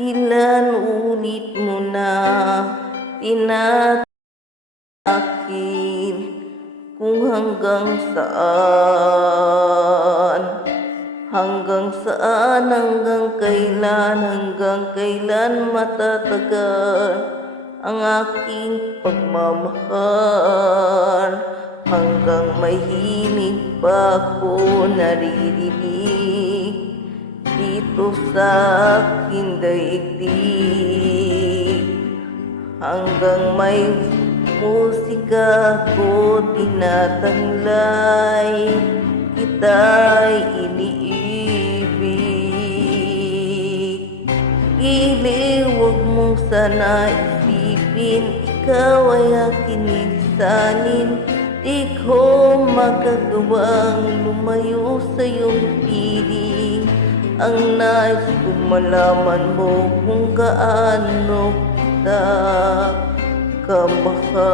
Ilan ulit mo na tinatanong akin kung hanggang saan, hanggang kailan matatagal ang aking pagmamahal, hanggang mahimig pa ako naririnig dito sa aking daigdig, hanggang may musika ko tinatanglay, kita'y iniibig. Giliw, huwag mong sana isipin, ikaw ay aking nilisanin. Di ko magagawang lumayo sa iyong piling. Ang nais ko malaman mo kung gaano kita kamahal.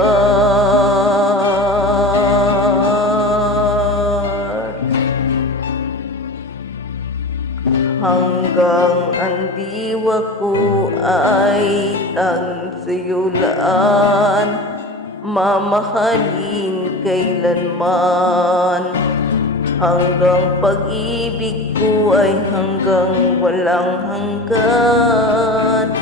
Hanggang ang diwa ko ay tanging sa'yo laan, mamahalin kailanman. Hanggang pag-ibig ko ay hanggang walang hanggan,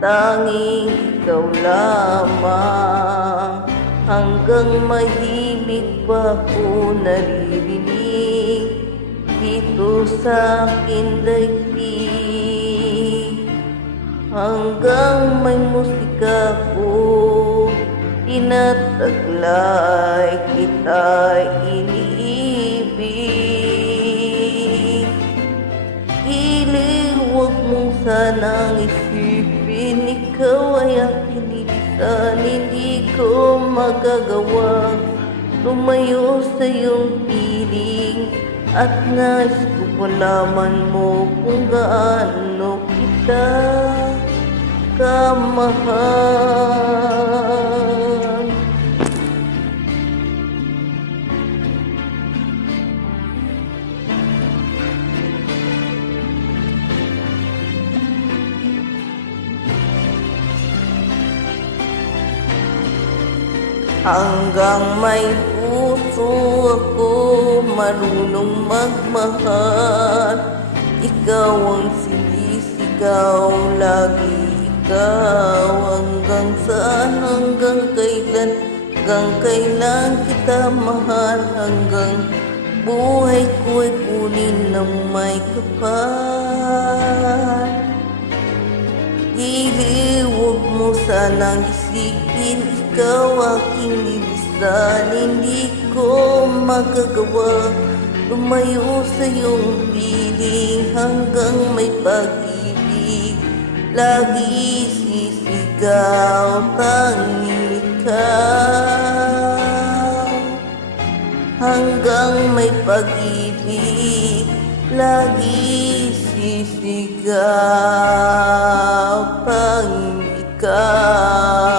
tanging ikaw lamang. Hanggang mahimig pa ko naririnig dito sa aking daigdig, hanggang may musika ko tinataglay, kita'y iniibig. Giliw, huwag mong sanang isipin, ikaw ay aking nilisanin. Di ko magagawang lumayo sa iyong piling, at nais ko malaman mo kung gaano kita kamahal. Hanggang may puso ako marunong magmahal, ikaw ang sinisigaw lagi, ikaw. Hanggang saan, hanggang kailan kita mahal, hanggang buhay ko'y kunin ng may kapal. Giliw, huwag mo sanang isipin, ikaw aking nilisanin. Hindi ko magagawa lumayo sa iyong piling, hanggang may pag-ibig lagi sisigaw, tanging ikaw. Hanggang may pag-ibig lagi sisigaw, tanging ikaw.